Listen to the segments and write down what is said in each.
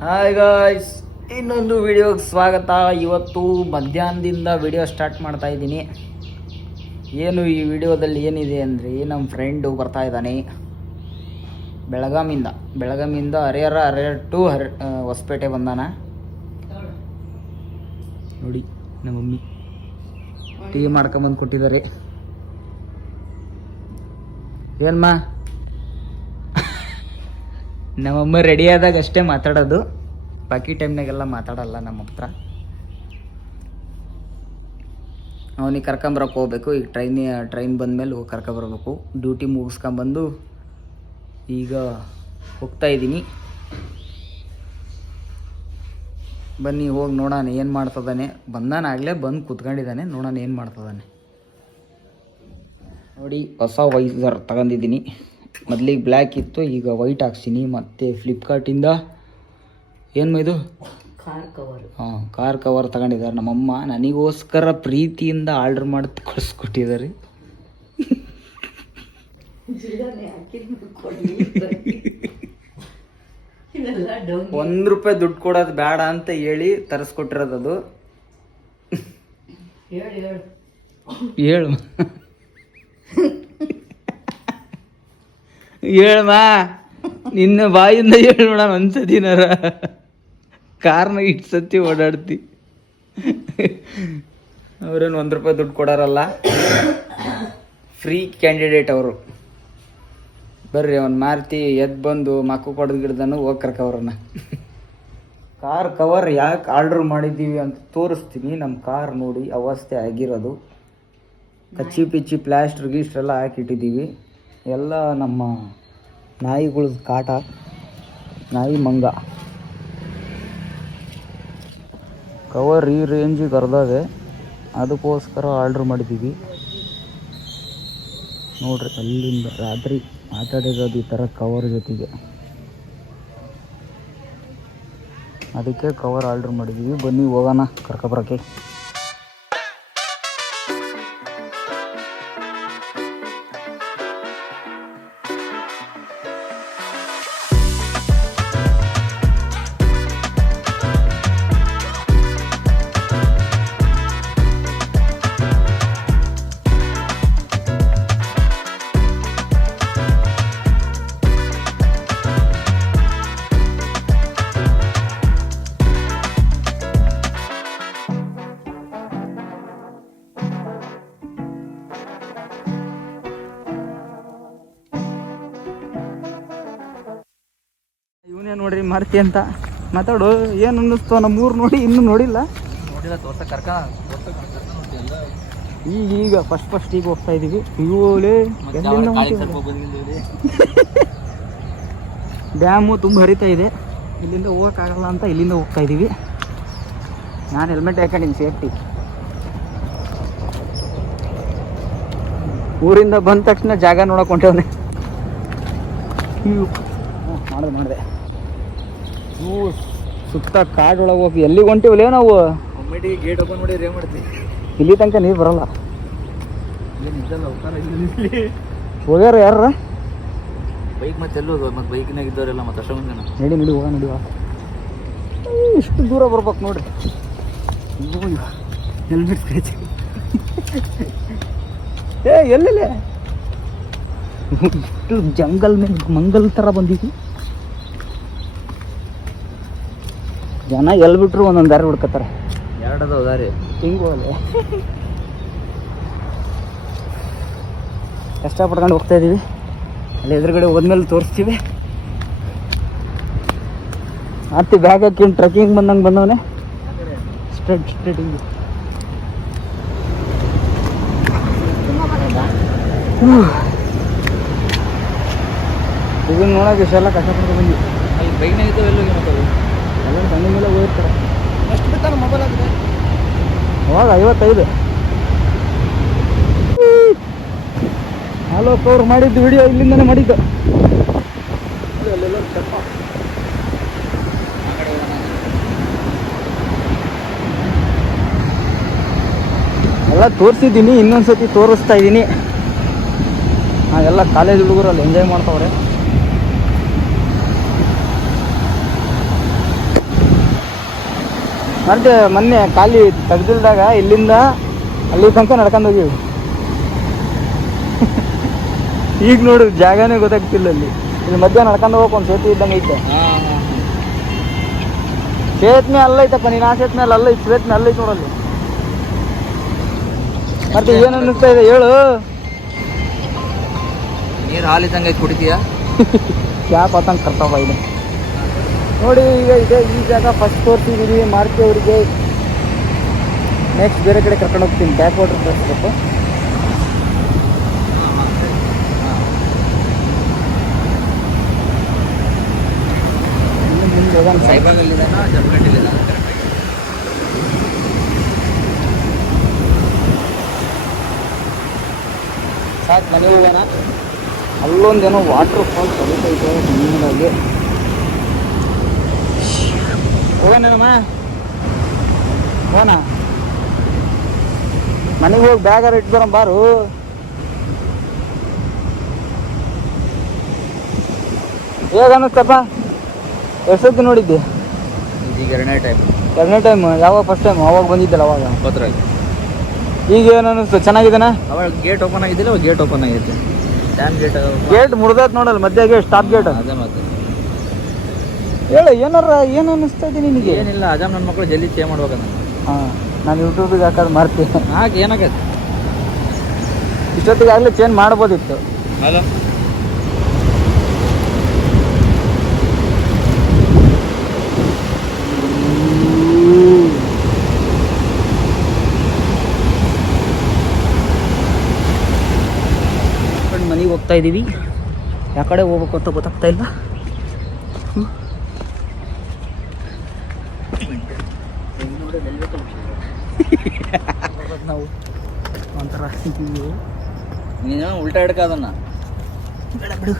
Hi guys, ಇನ್ನೊಂದು ವಿಡಿಯೋಗೆ ಸ್ವಾಗತ. ಇವತ್ತು ಮಧ್ಯಾಹ್ನದಿಂದ ವಿಡಿಯೋ ಸ್ಟಾರ್ಟ್ ಮಾಡ್ತಾ ಇದ್ದೀನಿ. ಏನು ಈ ವಿಡಿಯೋದಲ್ಲಿ ಏನಿದೆ ಅಂದರೆ, ನಮ್ಮ ಫ್ರೆಂಡು ಬರ್ತಾ ಇದ್ದಾನೆ ಬೆಳಗಾಮಿಂದ ಹರಿಹರ ಟು ಹೊಸಪೇಟೆ ಬಂದಾನ. ನೋಡಿ ನಮ್ಮ ಮಮ್ಮಿ ಟೀ ಮಾಡ್ಕೊಂಬಂದು ಕೊಟ್ಟಿದ್ದಾರೆ. ಏನ್ಮ ನಮ್ಮಮ್ಮ ರೆಡಿ ಆದಾಗ ಅಷ್ಟೇ ಮಾತಾಡೋದು, ಬಾಕಿ ಟೈಮ್ನಾಗೆಲ್ಲ ಮಾತಾಡಲ್ಲ ನಮ್ಮ ಹತ್ರ. ಅವನಿಗೆ ಕರ್ಕೊಂಬರಕ್ಕೆ ಹೋಗ್ಬೇಕು. ಈಗ ಟ್ರೈನ್ ಬಂದಮೇಲೆ ಹೋಗಿ ಕರ್ಕೊಂಬರ್ಬೇಕು. ಡ್ಯೂಟಿ ಮುಗಿಸ್ಕೊಂಬಂದು ಈಗ ಹೋಗ್ತಾ ಇದ್ದೀನಿ. ಬನ್ನಿ ಹೋಗಿ ನೋಡೋಣ ಏನು ಮಾಡ್ತದಾನೆ. ಬಂದಾನಾಗಲೇ ಬಂದು ಕೂತ್ಕೊಂಡಿದ್ದಾನೆ, ನೋಡೋಣ ಏನು ಮಾಡ್ತದಾನೆ. ನೋಡಿ, ಹೊಸ ವೈಸರ್ ತಗೊಂಡಿದ್ದೀನಿ. ಮೊದಲಿಗೆ ಬ್ಲ್ಯಾಕ್ ಇತ್ತು, ಈಗ ವೈಟ್ ಹಾಕ್ಸಿನಿ. ಮತ್ತು ಫ್ಲಿಪ್ಕಾರ್ಟಿಂದ ಏನು ಇದು ಕಾರ್ ಕವರ್ ತಗೊಂಡಿದ್ದಾರೆ ನಮ್ಮಮ್ಮ. ನನಗೋಸ್ಕರ ಪ್ರೀತಿಯಿಂದ ಆರ್ಡ್ರ್ ಮಾಡಿ ಕಳಿಸ್ಕೊಟ್ಟಿದ್ದಾರೆ. ₹1 ದುಡ್ಡು ಕೊಡೋದು ಬೇಡ ಅಂತ ಹೇಳಿ ತರಿಸ್ಕೊಟ್ಟಿರೋದು. ಹೇಳು ಹೇಳಮ್ಮ, ನಿನ್ನ ಬಾಯಿಂದ ಹೇಳೋಣ. ಒಂದ್ಸತಿನಾರ ಕಾರ್ನಾಗ ಇಟ್ಟು ಸತಿ ಓಡಾಡ್ತಿ. ಅವ್ರೇನು ₹1 ದುಡ್ಡು ಕೊಡೋರಲ್ಲ, ಫ್ರೀ ಕ್ಯಾಂಡಿಡೇಟ್ ಅವರು. ಬರ್ರಿ, ಅವ್ನು ಮಾರ್ತಿ ಎದ್ದು ಬಂದು ಮಕ್ಕು ಕೊಡೋದು ಗಿಡ್ದನು ಹೋಗಿ ಕರ್ಕವ್ರನ್ನ. ಕಾರ್ ಕವರ್ ಯಾಕೆ ಆರ್ಡ್ರ್ ಮಾಡಿದ್ದೀವಿ ಅಂತ ತೋರಿಸ್ತೀನಿ. ನಮ್ಮ ಕಾರ್ ನೋಡಿ ಅವಸ್ಥೆ ಆಗಿರೋದು. ಕಚ್ಚಿ ಪಿಚ್ಚಿ ಪ್ಲಾಸ್ಟರ್ ಗೀಸ್ಟ್ರೆಲ್ಲ ಹಾಕಿಟ್ಟಿದ್ದೀವಿ. ಎಲ್ಲ ನಮ್ಮ ನಾಯಿಗಳ ಕಾಟ, ನಾಯಿ ಮಂಗ. ಕವರ್ ಈ ರೇಂಜಿಗೆ ಅರ್ಧಾವೆ, ಅದಕ್ಕೋಸ್ಕರ ಆರ್ಡ್ರ್ ಮಾಡಿದ್ದೀವಿ. ನೋಡ್ರಿ, ಅಲ್ಲಿಂದ ರಾತ್ರಿ ಮಾತಾಡಿರೋದು ಈ ಥರ ಕವರ್ ಜೊತೆಗೆ. ಅದಕ್ಕೆ ಕವರ್ ಆರ್ಡ್ರ್ ಮಾಡಿದ್ದೀವಿ. ಬನ್ನಿ ಹೋಗೋಣ ಕರ್ಕೊಬರಕ್ಕೆ. ಇವನೇ ನೋಡ್ರಿ ಮಾರ್ತಿ ಅಂತ ಮಾತಾಡು. ಏನು ಅನ್ನಿಸ್ತು? ನಮ್ಮೂರು ನೋಡಿ ಇನ್ನೂ ನೋಡಿಲ್ಲ ಈಗ ಫಸ್ಟ್ ಈಗ ಹೋಗ್ತಾ ಇದ್ದೀವಿ. ಡ್ಯಾಮು ತುಂಬ ಹರಿತಾ ಇದೆ, ಇಲ್ಲಿಂದ ಹೋಗೋಕ್ಕಾಗಲ್ಲ ಅಂತ ಇಲ್ಲಿಂದ ಹೋಗ್ತಾ ಇದ್ದೀವಿ. ನಾನು ಹೆಲ್ಮೆಟ್ ಹಾಕೊಂಡಿನಿ, ಸೇಫ್ಟಿ. ಊರಿಂದ ಬಂದ ತಕ್ಷಣ ಜಾಗ ನೋಡಕ್ಕೆ ಹೊಂಟವನೆ. ಮಾಡಿದೆ ನೀವು ಸುತ್ತ ಕಾಡೊಳಗೆ ಹೋಗಿ ಎಲ್ಲಿಗೆ ಹೊಂಟಿವಲ್ಲೇ ನಾವು. ಗೇಟ್ ಓಪನ್ ಮಾಡಿ ಏನು ಮಾಡ್ತೀವಿ? ಇಲ್ಲಿ ತನಕ ನೀರು ಬರಲ್ಲ. ಹೋಗ್ಯಾರ ಯಾರ ಬೈಕ್? ಮತ್ತೆ ಎಲ್ಲೂ ಮತ್ತೆ ಬೈಕ್ನಾಗ ಇದ್ದವರೆಲ್ಲ ಮತ್ತೆ ಅಷ್ಟೊಂದು ನಡಿ ಹೋಗ ನಡಿವ. ಇಷ್ಟು ದೂರ ಬರ್ಬೇಕು ನೋಡ್ರಿ. Helmet scratch. ಎಲ್ಲೆಲ್ಲ ಇಷ್ಟು ಜಂಗಲ್ ಮಂಗಲ್ ಥರ ಬಂದಿದ್ವಿ. ಜನ ಎಲ್ಲಿ ಬಿಟ್ರು ಒಂದೊಂದು ದಾರಿ ಹುಡ್ಕತ್ತಾರೆ. ಎರಡದ ದಾರಿ ಹಿಂಗೆ ಹೋಗಲ್ಲ. ಕಷ್ಟಪಡ್ಕೊಂಡು ಹೋಗ್ತಾ ಇದ್ದೀವಿ. ಅಲ್ಲಿ ಎದುರುಗಡೆ ಹೋದ್ಮೇಲೆ ತೋರಿಸ್ತೀವಿ. ಮತ್ತೆ ಬ್ಯಾಗ್ ಹಾಕಿ ಟ್ರೆಕ್ಕಿಂಗ್ ಬಂದವನೇ ಸ್ಟ್ರೇಟ್ ಹಿಂಗೆ. ಇದನ್ನು ನೋಡೋಕೆ ಇಷ್ಟೆಲ್ಲ ಕಷ್ಟಪಟ್ಟು ಬಂದ್ವಿ. ಬೈಕ್ನಾಗ ಇದ್ದಾವೆ ಎಲ್ಲೋಗಿ ಮಾತಾಡೋದು ಎಲ್ಲ ಕಣ್ಣು ಮೇಲೆ ಹೋಗಿರ್ತಾರೆ. ಎಷ್ಟು ಬಿಡ್ತಾನೆ ಮೊಬೈಲ್ ಆಗಿದೆ ಅವಾಗ 55. ಹಲೋ ಅವ್ರು ಮಾಡಿದ್ದು ವಿಡಿಯೋ ಇಲ್ಲಿಂದನೇ ಮಾಡಿದ್ದು. ಅಲ್ಲೆಲ್ಲ ಚಪ್ಪ ಎಲ್ಲ ತೋರಿಸಿದ್ದೀನಿ, ಇನ್ನೊಂದ್ಸತಿ ತೋರಿಸ್ತಾ ಇದ್ದೀನಿ. ಎಲ್ಲ ಕಾಲೇಜ್ ಹುಡುಗರು ಅಲ್ಲಿ ಎಂಜಾಯ್ ಮಾಡ್ತಾವ್ರೆ. ಮತ್ತೆ ಮೊನ್ನೆ ಖಾಲಿ ತೆಗ್ದಿಲ್ದಾಗ ಇಲ್ಲಿಂದ ಅಲ್ಲಿ ತನಕ ನಡ್ಕೊಂಡು ಹೋಗಿವಿ. ಈಗ ನೋಡು ಜಾಗನೇ ಗೊತ್ತಾಗ್ತಿಲ್ಲ ಅಲ್ಲಿ. ಇಲ್ಲಿ ಮಧ್ಯ ನಡ್ಕೊಂಡು ಹೋಗಕ್ಕೆ ಒಂದು ಸೇತುವೆ ಇದ್ದಂಗೆ ಐತೆ. ಸೇತುವೆ ಅಲ್ಲೈತಪ್ಪ, ನೀನು ಆ ಸೇತುವೆ ಮೇಲೆ ಅಲ್ಲೈತೆ, ಸೇತುವೆ ಅಲ್ಲೈತೆ ನೋಡಲ್ಲಿ. ಮತ್ತೆ ಏನು ಅನ್ನಿಸ್ತಾ ಇದೆ ಹೇಳು. ನೀರು ಹಾಲಿದ್ದಂಗೆ ಕುಡಿತೀಯಾ? ಕ್ಯಾಪ್ ಹಾಕಂಗೆ ಕರ್ತಾವ ಇದೆ ನೋಡಿ. ಈಗ ಇದೆ ಈ ಜಾಗ ಫಸ್ಟ್ ತೋರಿಸಿದ್ದೀವಿ ಮಾರುತಿ ಅವರಿಗೆ. ನೆಕ್ಸ್ಟ್ ಬೇರೆ ಕಡೆ ಕರ್ಕೊಂಡು ಹೋಗ್ತೀನಿ, ಬ್ಯಾಕ್ ವಾಟರ್ ತೋರಿಸ್ಬೇಕು. ಸಾಕು ಮನೆ ಹೋಗೋಣ. ಅಲ್ಲೊಂದೇನೋ ವಾಟರ್ ಫಾಲ್ ಕಲಿತೈತೆ ಸಣ್ಣದಾಗಿ. ಹೋಗೋಣಮ್ಮ, ಹೋಗೋಣ ಮನೆಗೆ ಹೋಗಿ ಬ್ಯಾಗಾರ ಇಟ್ಟು ಬರೋಣ ಬಾರು. ಹೇಗ ಅನ್ನಿಸ್ತಪ್ಪ? ಎಷ್ಟೊತ್ತು ನೋಡಿದ್ದೆ? ಈಗ ಎರಡನೇ ಟೈಮ್. ಯಾವಾಗ ಫಸ್ಟ್ ಟೈಮ್? ಅವಾಗ ಬಂದಿದ್ದಲ್ಲ ಅವಾಗ ಗೊತ್ತಾಗ. ಈಗ ಏನು ಅನ್ನಿಸ್ತು? ಚೆನ್ನಾಗಿದ್ದಾನ? ಅವಾಗ ಗೇಟ್ ಓಪನ್ ಆಗಿದ್ದಿಲ್ಲ, ಅವಾಗ ಗೇಟ್ ಓಪನ್ ಆಗೈತೆ. ಡ್ಯಾಮ್ ಗೇಟ್ ಮುರಿದೈತೆ ನೋಡಲ್ಲ ಮಧ್ಯ ಗೇಟ್, ಸ್ಟಾಪ್ ಗೇಟ್. ಅದೇ ಮತ್ತೆ ಹೇಳು ಏನಾರ ಏನು ಅನ್ನಿಸ್ತಾ ಇದೆ ನಿನಗೆ? ಏನಿಲ್ಲ, ಅಜಾಮ್ ನನ್ನ ಮಕ್ಕಳು ಜಲ್ದಿ ಚೇಂಜ್ ಮಾಡ್ಬೇಕಂತ. ಹಾಂ, ನಾನು ಯೂಟ್ಯೂಬಿಗೆ ಹಾಕೋದು ಮಾಡ್ತೀನಿ. ಹಾಗೆ ಏನಾಗೈತೆ? ಇಷ್ಟೊತ್ತಿಗೆ ಆಗಲೇ ಚೇಂಜ್ ಮಾಡ್ಬೋದಿತ್ತು. ಹಲೋ, ಮನೆಗೆ ಹೋಗ್ತಾ ಇದ್ದೀವಿ. ಯಾವ ಕಡೆ ಹೋಗ್ಬೇಕು ಅಂತ ಗೊತ್ತಾಗ್ತಾ ಇಲ್ಲ. ನಾವು ಒಂಥರ ನೀನು ಉಲ್ಟಾ ಹಿಡ್ಕ ಅದನ್ನ. ಬೇಡ ಬಿಡು,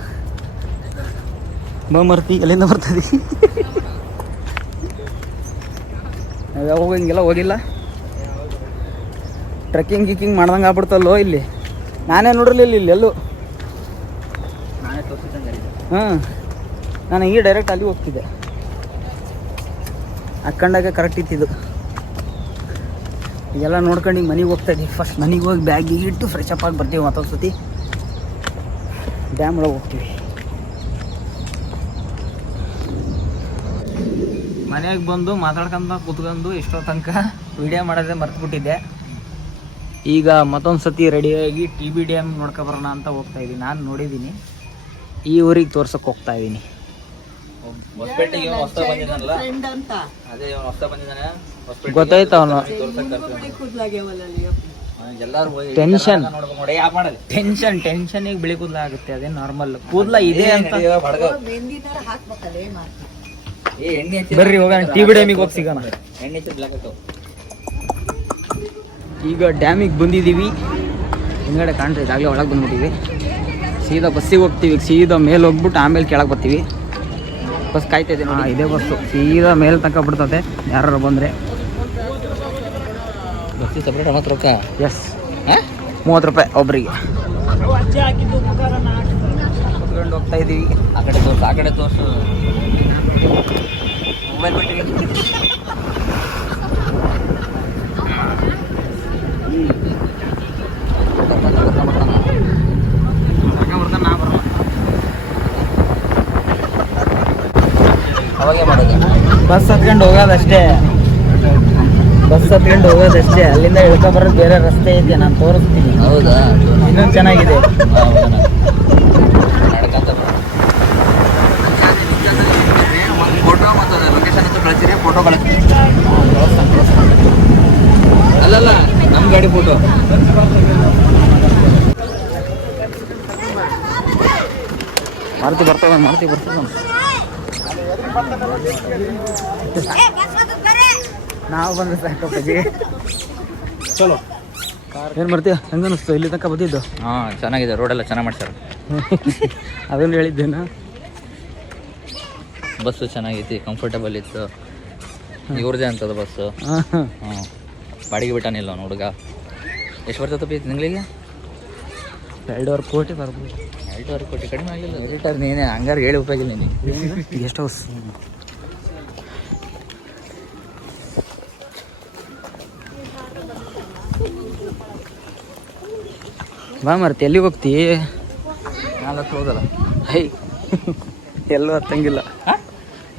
ಮರ್ತಿ ಎಲ್ಲಿಂದ ಬರ್ತದೆ. ನಾವು ಯಾವಾಗ ಹಿಂಗೆಲ್ಲ ಹೋಗಿಲ್ಲ. ಟ್ರೆಕ್ಕಿಂಗ್ ಗಿಕ್ಕಿಂಗ್ ಮಾಡ್ದಂಗೆ ಆಗ್ಬಿಡ್ತಲ್ಲೋ ಇಲ್ಲಿ. ನಾನೇ ನೋಡಿರ್ಲಿಲ್ಲ ಇಲ್ಲಿ ಎಲ್ಲೂ. ನಾನೇ ತೋರಿಸಿದ್ದಂಗೆ. ಹಾಂ, ನಾನು ಹಿಂಗೆ ಡೈರೆಕ್ಟ್ ಅಲ್ಲಿ ಹೋಗ್ತಿದ್ದೆ. ಹಾಕ್ಕೊಂಡಾಗ ಕರೆಕ್ಟ್ ಇತ್ತಿದ್ದು. ಈಗೆಲ್ಲ ನೋಡ್ಕೊಂಡು ಹಿಂಗೆ ಮನೆಗೆ ಹೋಗ್ತಾ ಇದ್ದೀವಿ. ಫಸ್ಟ್ ಮನೆಗೆ ಹೋಗಿ ಬ್ಯಾಗ್ ಇಟ್ಟು ಫ್ರೆಶ್ ಅಪ್ ಆಗಿ ಬರ್ತೀವಿ. ಮತ್ತೊಂದು ಸತಿ ಡ್ಯಾಮ್ ಒಳಗೆ ಹೋಗ್ತೀವಿ. ಮನೆಗೆ ಬಂದು ಮಾತಾಡ್ಕೊಂತ ಕೂತ್ಕೊಂಡು ಎಷ್ಟೋ ತನಕ ವಿಡಿಯೋ ಮಾಡೋದೇ ಮರ್ತ್ಬಿಟ್ಟಿದ್ದೆ. ಈಗ ಮತ್ತೊಂದು ಸತಿ ರೆಡಿಯಾಗಿ TB ಡ್ಯಾಮ್ ನೋಡ್ಕೊಬರೋಣ ಅಂತ ಹೋಗ್ತಾ ಇದ್ದೀನಿ. ನಾನು ನೋಡಿದ್ದೀನಿ, ಈ ಊರಿಗೆ ತೋರ್ಸಕ್ಕೆ ಹೋಗ್ತಾ ಇದ್ದೀನಿ. ಹೊಸಪೇಟೆಗೆ ಹೊಸ ಬಂದಿದ್ದಾನಲ್ಲ, ಅದೇ ಹೊಸ ಬಂದಿದ್ದಾನೆ. ಗೊತ್ತಾಯ್ತು ಅವನು. ಎಲ್ಲಾರು ಟೆನ್ಷನ್ ನೋಡಿ, ಯಾಕೆ ಮಾಡಲ್ಲ ಟೆನ್ಷನಿಗೆ ಬಿಳಿ ಕೂದಲ ಆಗುತ್ತೆ. ಅದೇ ನಾರ್ಮಲ್ ಕೂದಲ ಇದೆ ಅಂತ. ಬರ್ರಿ ಹೋಗೋಣ, TB ಡ್ಯಾಮಿಗೆ ಹೋಗಿ ಸಿಗೋಣ. ಎಣ್ಣೆ ಬ್ಲಾಕ್ ಆಯ್ತು. ಈಗ ಡ್ಯಾಮಿಗೆ ಬಂದಿದ್ದೀವಿ. ಹಿಂಗಡೆ ಕಾಣ್ತಾ ಇದೆ, ಆಗಲೇ ಒಳಗೆ ಬಂದ್ಬಿಟ್ಟಿವಿ. ಸೀದಾ ಬಸ್ಸಿಗೆ ಹೋಗ್ತೀವಿ. ಸೀದಾ ಮೇಲೆ ಹೋಗ್ಬಿಟ್ಟು ಆಮೇಲೆ ಕೆಳಗೆ ಬರ್ತೀವಿ. ಬಸ್ ಕಾಯ್ತಾ ಇದೆ ನೋಡಿ, ಇದೇ ಬಸ್ಸು ಸೀದಾ ಮೇಲೆ ತನಕ ಬಿಡ್ತದೆ ಯಾರು ಬಂದರೆ. ಬಸ್ಸಿಗೆ ಸಪ್ರೇಟ್ 30 ರೂಪಾಯಿ. ಎಸ್, 30 ರೂಪಾಯಿ ಒಬ್ಬರಿಗೆ. ಕುತ್ಕೊಂಡು ಹೋಗ್ತಾ ಇದ್ದೀವಿ. ಆ ಕಡೆ ತೋರ್ಸು ಮೊಬೈಲ್ ಬಿಟ್ಟಿವಿ. ಅವಾಗೇ ಮಾಡೋದು. ಬಸ್ ಹತ್ಕೊಂಡು ಹೋಗೋದಷ್ಟೇ. ಅಲ್ಲಿಂದ ಇಳ್ಕೊ ಬರೋದು ಬೇರೆ ರಸ್ತೆ ಐತೆ, ನಾನು ತೋರಿಸ್ತೀನಿ. ಹೌದಾ? ಇನ್ನೊಂದು ಚೆನ್ನಾಗಿದೆ. ಒಂದು ಫೋಟೋ ಮತ್ತು ಲೊಕೇಶನ್ ಅಂತ ಕಳಿಸಿರಿ, ಫೋಟೋ ಕಳಿಸ್ತೀನಿ. ಅಲ್ಲಲ್ಲ, ನಮ್ಮ ಗಾಡಿ ಫೋಟೋ. ಮಾರುತಿ ಬರ್ತದ. ನಾವು ಬಂದ್ರೆ ಸಾಕಪ್ಪಾಜಿ. ಚಲೋ, ಏನು ಮಾಡ್ತೀಯ? ಹೆಂಗೆ ಅನ್ನಿಸ್ತು ಇಲ್ಲಿ ತನಕ ಬಂದಿದ್ದು? ಹಾಂ, ಚೆನ್ನಾಗಿದೆ. ರೋಡೆಲ್ಲ ಚೆನ್ನಾಗಿ ಮಾಡ್ತಾರೆ. ಅದನ್ನು ಹೇಳಿದ್ದೇನಾ? ಬಸ್ಸು ಚೆನ್ನಾಗೈತಿ, ಕಂಫರ್ಟಬಲ್ ಇತ್ತು. ಇವ್ರದೇ ಅಂತದ ಬಸ್ಸು. ಬಾಡಿಗೆ ಬಿಟ್ಟಾನಿಲ್ಲ ಅವ್ನು ಹುಡುಗ. ಎಷ್ಟು ಬರ್ತದಪ್ಪ ತಿಂಗಳಿಗೆ? 2.5 ಕೋಟಿ ಬರ್ಬೋದು. 2.5 ಕೋಟಿ ಕಡಿಮೆ ಆಗಿಲ್ಲ. ಎಡಿಟರ್ ನೀನೇ ಹಂಗಾರೆ ಹೇಳಿ ಉಪಯೋಗ ಇಲ್ಲ ನೀನು. Guest house. ಬಾ ಮರ್ತಿ ಎಲ್ಲಿಗೆ ಹೋಗ್ತಿ? ನಾಲ್ಕು ಹೋಗಲ್ಲ. ಹೈ ಎಲ್ಲೂ ಹತ್ತಂಗಿಲ್ಲ,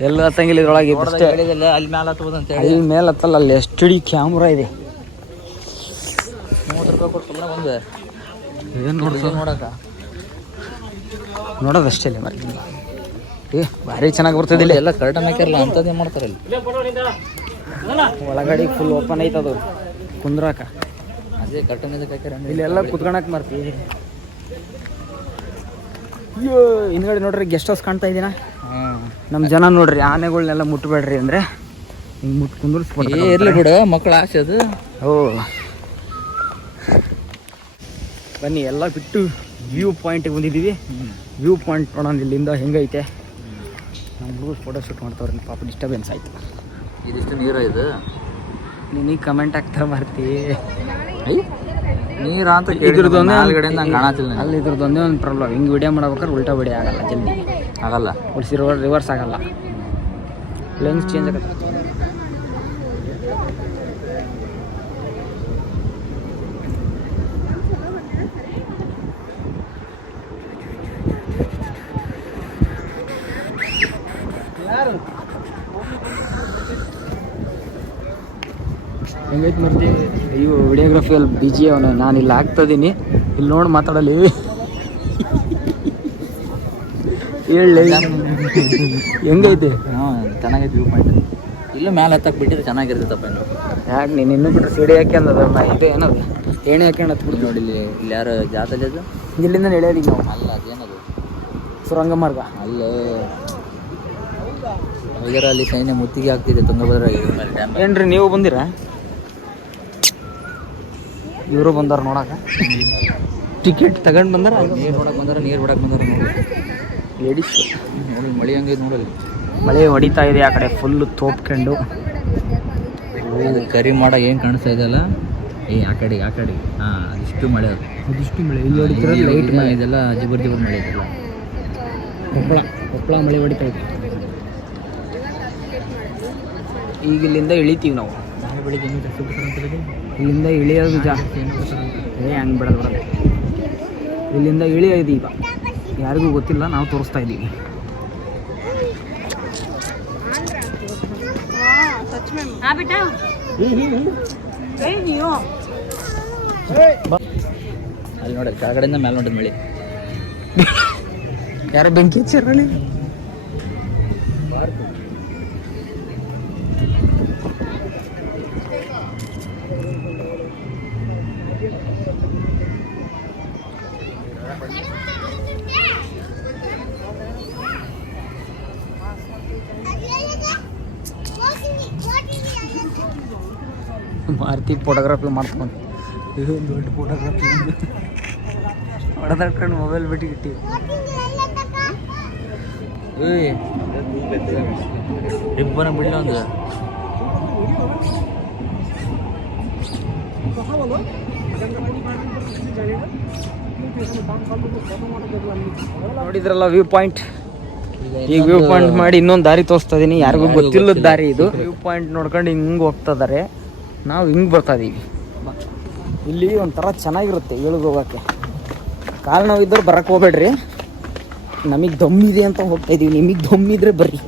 ಎಲ್ಲೂ ಹತ್ತಂಗಿಲ್ಲ. ಇದ್ರೊಳಗೆ ಹೇಳಿದಲ್ಲ ಅಲ್ಲಿ ಮೇಲೆ ಹತ್ತಬೋದು ಅಂತ ಹೇಳಿ. ಅಲ್ಲಿ ಮೇಲೆ ಹತ್ತಲ್ಲ, ಅಲ್ಲಿ ಎಸ್ಟಡಿ ಕ್ಯಾಮ್ರಾ ಇದೆ. 30 ರೂಪಾಯಿ ಕೊಟ್ಟು ಸುಮ್ಮನೆ ಬಂದೆ. ಏನು ನೋಡೋದಷ್ಟೇ ಅಲ್ಲಿ ಮರ್ತಿ. ಭಾರಿ ಚೆನ್ನಾಗಿ ಬರ್ತದಿಲ್ಲ. ಎಲ್ಲ ಕರ್ಟನ್ ಹಾಕಿರಲ್ಲ ಅಂಥದ್ದು ಏನು ಮಾಡ್ತಾರೆ ಇಲ್ಲಿ. ಒಳಗಡೆ ಫುಲ್ ಓಪನ್ ಐತದು ಕುಂದ್ರಾಕ. ಅದೇ ಕರ್ಟನ್ ಇದಕ್ಕೆ ಹಾಕ್ಯಾರ. ಇಲ್ಲೆಲ್ಲ ಕುತ್ಕೊಳಕ್ ಮರ್ತಿ. ಅಯ್ಯೋ ಹಿಂದ್ಗಡೆ ನೋಡ್ರಿ ಗೆಸ್ಟ್ ಹೌಸ್ ಕಾಣ್ತಾ ಇದೀನ. ನಮ್ಮ ಜನ ನೋಡ್ರಿ ಆನೆಗಳನ್ನೆಲ್ಲ ಮುಟ್ಟಬೇಡ್ರಿ ಅಂದರೆ ಹಿಂಗೆ ಮುಟ್ಟು ಕುಂದಿರ್ಸ್ಬಿಡ್ತಾರೆ. ಇರಲಿ ಬಿಡು, ಮಕ್ಕಳ ಆಸೆ ಅದು. ಓ ಬನ್ನಿ ಎಲ್ಲ ಬಿಟ್ಟು ವ್ಯೂ ಪಾಯಿಂಟಿಗೆ ಬಂದಿದ್ದೀವಿ. ವ್ಯೂ ಪಾಯಿಂಟ್ ನೋಡೋಣ ಇಲ್ಲಿಂದ ಹೆಂಗೈತೆ. ನಮ್ಮ ಹುಡುಗರು ಫೋಟೋ ಶೂಟ್ ಮಾಡ್ತಾವ್ರಿ. ಪಾಪ ಡಿಸ್ಟರ್ಬೆನ್ಸ್ ಆಯಿತು. ಇದಿಷ್ಟು ನೀರು ಇದು. ನಿನಗೆ ಕಮೆಂಟ್ ಆಗ್ತಾ ಬರ್ತಿ. ನೀರು ಅಂತ ಇದ್ರದ್ದು ಮೇಲ್ಗಡೆಯಿಂದ ಹಂಗೆ ಕಾಣತಿಲ್ಲ. ಅಲ್ಲಿ ಇದ್ರದ್ದು ಒಂದೇ ಒಂದು ಪ್ರಾಬ್ಲಮ್, ಹಿಂಗೆ ವಿಡಿಯೋ ಮಾಡ್ಬೇಕಾದ್ರೆ ಉಲ್ಟಾ ವಿಡಿಯೋ ಆಗಲ್ಲ, ಜಲ್ದಿ ಆಗಲ್ಲ. ರಿವರ್ಸ್ ಆಗಲ್ಲ, ಲೆನ್ಸ್ ಚೇಂಜ್ ಆಗುತ್ತೆ. ಹೆಂಗೈತೆ ಮರ್ತಿ? ಅಯ್ಯೋ ವಿಡಿಯೋಗ್ರಫಿಯಲ್ಲಿ ಬಿಜಿ ಅವನು. ನಾನು ಇಲ್ಲಿ ಆಗ್ತದೀನಿ, ಇಲ್ಲಿ ನೋಡಿ ಮಾತಾಡಲಿ. ಹೇಳಿ ಹೆಂಗೈತೆ? ಹಾಂ ಚೆನ್ನಾಗೈತೆ ವ್ಯೂ ಪಾಯಿಂಟ್. ಇಲ್ಲೂ ಮೇಲೆ ಹತ್ತಕ್ಕೆ ಬಿಟ್ಟಿದ್ರೆ ಚೆನ್ನಾಗಿರ್ತೈತಪ್ಪ. ಯಾಕೆ ನೀನು ಇನ್ನೂ ಬಿಟ್ಟರೆ ಸಿಡಿ ಹಾಕಿ ಅಂದದಲ್ಲ, ಇದು ಏನದು ಏಣಿ ಹಾಕ್ಯಂಡು ಹತ್ಬಿಟ್ಟು ನೋಡಿ ಇಲ್ಲಿ ಯಾರು ಜಾತಲ್ಲಿ ಅದು ಇಲ್ಲಿಂದ ನಡೆಯೋದು ನಾವು. ಅಲ್ಲ ಅದೇನದು ಸುರಂಗ ಮಾರ್ಗ ಅಲ್ಲ. ಇದರಲ್ಲಿ ಸೈನ್ಯ ಮುತ್ತಿಗೆ ಆಗ್ತಿದೆ ತುಂಗಭದ್ರಾ ಮೇಲೆ ಡ್ಯಾಮ್. ಏನ್ರಿ ನೀವು ಬಂದಿರಾ? ಇವರು ಬಂದಾರ ನೋಡಕ. ಟಿಕೆಟ್ ತಗೊಂಡು ಬಂದಾರ. ನೀರು ನೋಡಕ್ಕೆ ಬಂದಾರ, ನೀರು ಬಿಡಕ್ಕೆ ಬಂದಾರ. ಲೇಡೀಸ್ ನೋಡಿ ಮಳೆ ಹಂಗೈತೆ ನೋಡಲ್ಲಿ. ಮಳೆ ಹೊಡಿತಾ ಇದೆ ಆ ಕಡೆ ಫುಲ್ಲು ತೋಪ್ಕೊಂಡು. ಅದು ಕರಿ ಮಾಡ ಏನು ಕಾಣಿಸ್ತಾ ಇದೆಯಲ್ಲ, ಆ ಕಡೆ ಹಾಂ ಅದಿಷ್ಟು ಮಳೆ. ಅದು ಅದಿಷ್ಟು ಮಳೆ ಇಲ್ಲಿ ಹೊಡಿತಿರೋ ಲೈಟ್ ಮಳೆ. ಇದೆಲ್ಲ ಜಿಬರ್ ಮಳೆ ಇದೆಲ್ಲ. ಕೊಪ್ಪಳ ಮಳೆ ಹೊಡಿತಾ ಇದೆ. ಈಗ ಇಲ್ಲಿಂದ ಇಳಿತೀವಿ ನಾವು. ಬೆಳಿಗ್ಗೆ ಇಲ್ಲಿಂದ ಇಳಿಯೋದು ಹಂಗೆ ಬಿಡೋದು. ಇಲ್ಲಿಂದ ಇಳಿಯೋದು ಈಗ ಯಾರಿಗೂ ಗೊತ್ತಿಲ್ಲ, ನಾವು ತೋರಿಸ್ತಾ ಇದ್ದೀವಿ. ಅಲ್ಲಿ ನೋಡಿ ಕೆಳಗಡೆಯಿಂದ ಮೇಲೆ ನೋಡಿದ ಮಳೆ. ಯಾರು ಬೆಂಕಿ ಹಚ್ಚಾರಲ್ಲಿ? ಮಾರುತಿ ಫೋಟೋಗ್ರಫಿ ಮಾಡ್ಕೊಂಡು ಇದು ಒಂದು ದೊಡ್ಡ ಫೋಟೋಗ್ರಫಿ ಹೊಡೆದಾಡ್ಕೊಂಡು ಮೊಬೈಲ್ ಬಿಟ್ಟಿಗಿಟ್ಟಿ. ಇಬ್ಬರ ಬಿಡಲ ಒಂದು ನೋಡಿದ್ರಲ್ಲ ವ್ಯೂ ಪಾಯಿಂಟ್. ಈಗ ವ್ಯೂ ಪಾಯಿಂಟ್ ಮಾಡಿ ಇನ್ನೊಂದು ದಾರಿ ತೋರಿಸ್ತಾ ಇದೀನಿ. ಯಾರಿಗೂ ಗೊತ್ತಿಲ್ಲದ ದಾರಿ ಇದು. ವ್ಯೂ ಪಾಯಿಂಟ್ ನೋಡ್ಕೊಂಡು ಹಿಂಗೆ ಹೋಗ್ತಾ ಇದಾರೆ, ನಾವು ಹಿಂಗೆ ಬರ್ತಾ ಇದೀವಿ. ಇಲ್ಲಿ ಒಂಥರ ಚೆನ್ನಾಗಿರುತ್ತೆ ಇಳಿದು ಹೋಗೋಕ್ಕೆ. ಕಾಲು ನೋವಿದ್ದವ್ರು ಬರಕ್ಕೆ ಹೋಗ್ಬೇಡ್ರಿ. ನಮಗೆ ದಮ್ಮಿದೆ ಅಂತ ಹೋಗ್ತಾ ಇದೀವಿ, ನಿಮಗೆ ದಮ್ಮಿದ್ರೆ ಬರ್ರಿ.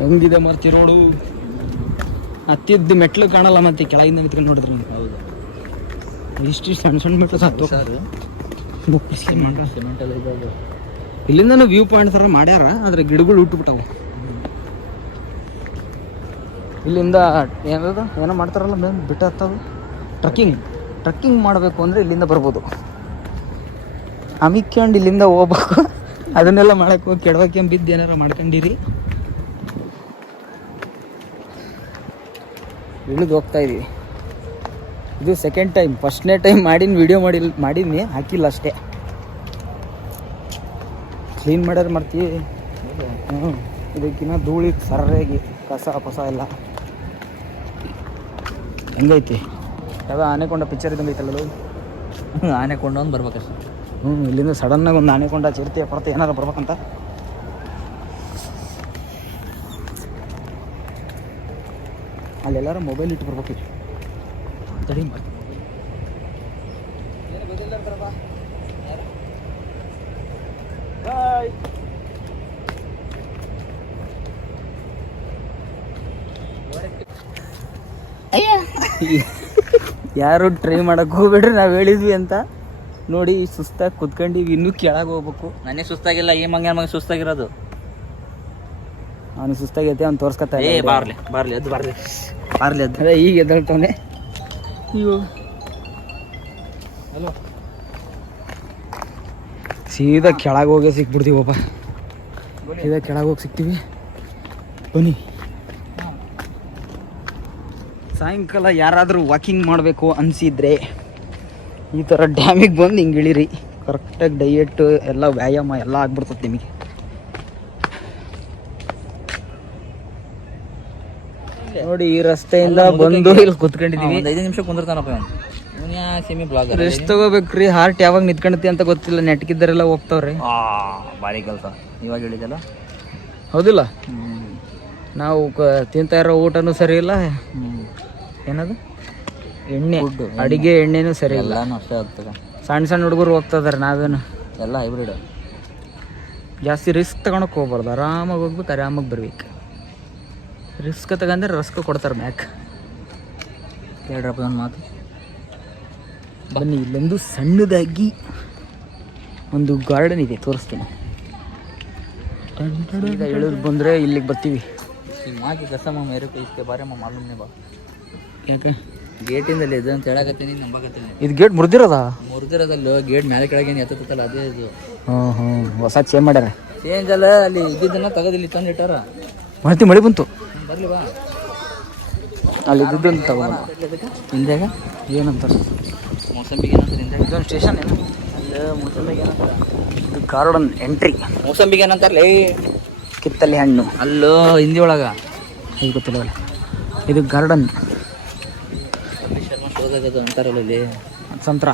ಹೆಂಗಿದೆ ಮರ್ತಿ ರೋಡು. ಹತ್ತಿದ್ದು ಮೆಟ್ಲು ಕಾಣಲ್ಲ, ಮತ್ತೆ ಕೆಳಗಿಂದ ನಿಂತ್ಕೊಂಡು ನೋಡಿದ್ರಿ. ಹೌದು, ಇಷ್ಟು ಸಣ್ಣ ಸಣ್ಣ ಮೆಟ್ಲು ಸತ್ತು. ಸಿಮೆಂಟ್ ಎಲ್ಲ ಇದಾವೆ. ಇಲ್ಲಿಂದ ವ್ಯೂ ಪಾಯಿಂಟ್ ಥರ ಮಾಡ್ಯಾರ, ಆದರೆ ಗಿಡಗಳು ಹುಟ್ಟುಬಿಟ್ಟವು. ಇಲ್ಲಿಂದ ಏನೋ ಮಾಡ್ತಾರಲ್ಲ ಮೇನ್ ಬಿಟ್ಟು ಹತ್ತದು. ಟ್ರಕ್ಕಿಂಗ್ ಮಾಡಬೇಕು ಅಂದರೆ ಇಲ್ಲಿಂದ ಬರ್ಬೋದು. ಅಮಿಕ್ಕೊಂಡು ಇಲ್ಲಿಂದ ಹೋಗ್ಬೇಕು. ಅದನ್ನೆಲ್ಲ ಮಾಡಕ್ಕೆ ಹೋಗಿ ಕೆಡವಕ್ಕೆ ಬಿದ್ದು ಏನಾರ ಮಾಡ್ಕೊಂಡಿರಿ. ಇಳಿದು ಹೋಗ್ತಾ ಇದೀವಿ. ಇದು ಸೆಕೆಂಡ್ ಟೈಮ್. ಫಸ್ಟ್ನೇ ಟೈಮ್ ಮಾಡೀನಿ ಹಾಕಿಲ್ಲ ಅಷ್ಟೇ. ಕ್ಲೀನ್ ಮಾಡ್ಯಾರ ಮಾಡ್ತೀವಿ. ಇದಕ್ಕಿನ್ನ ಧೂಳಿ ಸರಿಯಾಗಿ ಕಸ ಪಸ ಎಲ್ಲ ಹೆಂಗೈತಿ ಯಾವ ಆನೆಕೊಂಡ ಪಿಕ್ಚರ್ ಇದ್ದಂಗೆ ಐತಲ್ಲ ಆನೆಕೊಂಡು ಒಂದು ಬರ್ಬೇಕಷ್ಟೆ. ಇಲ್ಲಿಂದ ಸಡನ್ನಾಗಿ ಒಂದು ಆನೆಕೊಂಡ ಚಿರತೆ ಪರತೆ ಏನಾರು ಬರ್ಬೇಕಂತ. ಅಲ್ಲೆಲ್ಲರೂ ಮೊಬೈಲ್ ಇಟ್ಟು ಬರ್ಬೇಕಿತ್ತು. ತಡಿ ಯಾರು ಟ್ರೈ ಮಾಡಕ್ಕೆ ಹೋಗ್ಬೇಡ್ರಿ, ನಾವು ಹೇಳಿದ್ವಿ ಅಂತ. ನೋಡಿ ಸುಸ್ತಾಗಿ ಕುತ್ಕೊಂಡಿವಿ, ಇನ್ನೂ ಕೆಳಗೆ ಹೋಗ್ಬೇಕು. ನನಗೆ ಸುಸ್ತಾಗಿಲ್ಲ, ಈ ಮಗ ಸುಸ್ತಾಗಿರೋದು. ಅವನು ಸುಸ್ತಾಗೈತೆ, ಅವ್ನು ತೋರ್ಸ್ಕೊತಾ ಬಾರ್ಲಿ ಅದು ಅದೇ ಈಗ ಎದ್ದೇಳ್ತವನೆ. ಅಯ್ಯೋ ಹಲೋ, ಸೀದಾ ಕೆಳಗೆ ಹೋಗಿ ಸಿಕ್ಬಿಡ್ತೀವಪ್ಪ. ಸೀದಾ ಕೆಳಗೆ ಹೋಗಿ ಸಿಗ್ತೀವಿ. ಬನ್ನಿ. ಸಾಯಂಕಾಲ ಯಾರಾದರೂ ವಾಕಿಂಗ್ ಮಾಡಬೇಕು ಅನಿಸಿದ್ರೆ ಈ ಥರ ಡ್ಯಾಮಿಗೆ ಬಂದು ಹಿಂಗೆ ಇಳಿರಿ. ಕರೆಕ್ಟಾಗಿ ಡಯೆಟ್ ಎಲ್ಲ ವ್ಯಾಯಾಮ ಎಲ್ಲ ಆಗ್ಬಿಡ್ತದೆ ನಿಮಗೆ. ನೋಡಿ ಈ ರಸ್ತೆಯಿಂದ ಬಂದು ಇಲ್ಲಿ ಕುತ್ಕೊಂಡಿದ್ದೀವಿ. 5 ನಿಮಿಷ ಕುಂದಿರ್ತಾನಪ್ಪ ಸೆಮಿ ಬ್ಲಾಗ್. ರೆಸ್ಟ್ ತಗೋಬೇಕ್ರಿ. ಹಾರ್ಟ್ ಯಾವಾಗ ನಿಂತ್ಕೊಂಡತಿ ಅಂತ ಗೊತ್ತಿಲ್ಲ. ನೆಟ್ಗಿದ್ದರೆಲ್ಲ ಹೋಗ್ತಾವ್ರಿ. ಭಾರಿ ಕೆಲಸ ಇವಾಗ ಹೇಳಿದಲ್ಲ. ಹೌದಿಲ್ಲ, ನಾವು ತಿಂತಾ ಇರೋ ಊಟನೂ ಸರಿ ಇಲ್ಲ. ಏನದು ಎಣ್ಣೆ, ಅಡಿಗೆ ಎಣ್ಣೆನೂ ಸರಿ ಇಲ್ಲ. ಅಷ್ಟೇ ಆಗ್ತದೆ. ಸಣ್ಣ ಹುಡುಗರು ಹೋಗ್ತದಾರೆ, ನಾವೇನು ಎಲ್ಲ ಹೈಬ್ರಿಡ್. ಜಾಸ್ತಿ ರಿಸ್ಕ್ ತಗೊಳಕ್ ಹೋಗ್ಬಾರ್ದು. ಆರಾಮಾಗಿ ಹೋಗ್ಬೇಕು, ಆರಾಮಾಗಿ ಬರ್ಬೇಕು. ರಿಸ್ಕ್ ತಗೊಂಡ್ರೆ ರಸ್ಕ್ ಕೊಡ್ತಾರೆ ಮ್ಯಾಕ್. ಹೇಳ್ರಪ್ಪ ಒಂದು ಮಾತು. ಬನ್ನಿ, ಇಲ್ಲೊಂದು ಸಣ್ಣದಾಗಿ ಒಂದು ಗಾರ್ಡನ್ ಇದೆ, ತೋರಿಸ್ತೀನಿ. ಇಳಿದು ಬಂದರೆ ಇಲ್ಲಿಗೆ ಬರ್ತೀವಿ. ಮಾಗಿ ಕಸಮ ಮೇರೆ ಇಷ್ಟೇ ಬಾರೆ ಮಾಲೂಮ್ನೆ ಬಾ. ಯಾಕೆ ಗೇಟಿಂದಲ್ಲಿ ಇದು ಅಂತ ಹೇಳಕತ್ತೀನಿ, ನಂಬಕತ್ತೀನಿ. ಇದು ಗೇಟ್ ಮುರಿದಿರೋದಾ? ಮುರಿದಿರೋದಲ್ಲ, ಗೇಟ್ ಮೇಲೆ ಕೆಳಗೆ ಏನು ಎತ್ತತ್ತಲ್ಲ ಅದೇ ಇದು. ಹೊಸ ಚೇಂಜ್ ಮಾಡ್ಯಾರ. ಚೇಂಜ್ ಅಲ್ಲ, ಅಲ್ಲಿ ಇದ್ದಿದ್ದನ್ನ ತೆಗೆದಿಲ್ಲಿ ತಂದು ಇಟ್ಟಾರ. ಮಳೆ ಬಂತು. ಬರ್ಲಿ ಬಾ. ಅಲ್ಲಿ ಇದ್ದದ್ದು ತಗೊಂಡು ಹಿಂದಾಗ ಏನಂತಾರೆ, ಮೋಸಂಬಿಗೆ ಏನಂತಾರೆ ಹಿಂದಾಗ. ಇದೊಂದು ಸ್ಟೇಷನ್ ಏನು ಅಲ್ಲ, ಮೋಸಂಬಿಗೆ ಏನಂತಾರೆ. ಇದು ಗಾರ್ಡನ್ ಎಂಟ್ರಿ. ಮೋಸಂಬಿಗೆ ಏನಂತಾರಲ್ಲ, ಕಿತ್ತಲೆ ಹಣ್ಣು. ಅಲ್ಲೋ ಹಿಂದಿ ಒಳಗ ಇದು ಗೊತ್ತಿಲ್ಲ. ಇದು ಗಾರ್ಡನ್ ಶರ್ಮ ಶೋಧಾಗದು ಅಂತಾರಲ್ಲ ಇಲ್ಲಿ. ಸಂತ್ರ.